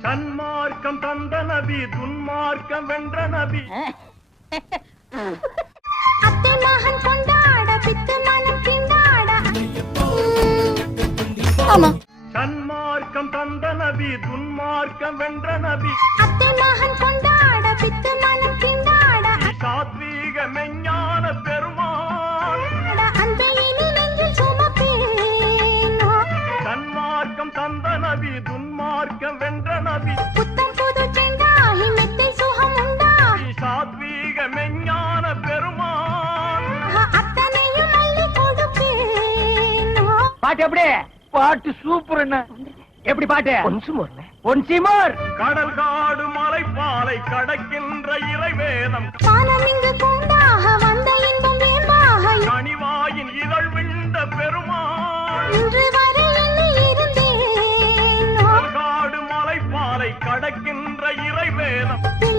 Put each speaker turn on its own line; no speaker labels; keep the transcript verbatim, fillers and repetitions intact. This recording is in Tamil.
சன்மார்க்கம் தந்த நபி துன்மார்க்கம் வென்ற நபி.
அத்தை மகன் கொண்டாட பித்து மனம் திண்டாட. ஆமா.
சன்மார்க்கம் தந்த நபி துன்மார்க்கம் வென்ற நபி.
அத்தை மகன் கொண்டாட பித்து மனம் திண்டாட.
சாத்வீக மெஞ்ஞான பெருமான்
அன்பை இனி நெஞ்சில் சுமப்பேன்.
சன்மார்க்கம் தந்த நபி துன்மார்க்கம் வென்ற நபி.
புத்தம் புது செண்டாகி மெத்தை சுகம் உண்டாகி.
சாத்வீக மெஞ்ஞான பெருமான்
அத்தனையும் அள்ளி கொடுப்பேன்.
பாட்டு எப்படி? பாட்டு சூப்பர். என்ன எப்படி பாட்டு? ஒன்சிமோர்.
கடல் காடு மலை பாலை கடக்கின்ற இறைவேதம்.
காலம் இங்கு கொண்டாக வந்த இன்பம் வேம்பாக.
கனிவாயின் இதழ் விண்ட பெருமான்
இன்று வரை எண்ணி இருந்தேன்.
காடு மலை பாலை கடக்கின்ற இறைவேதம்.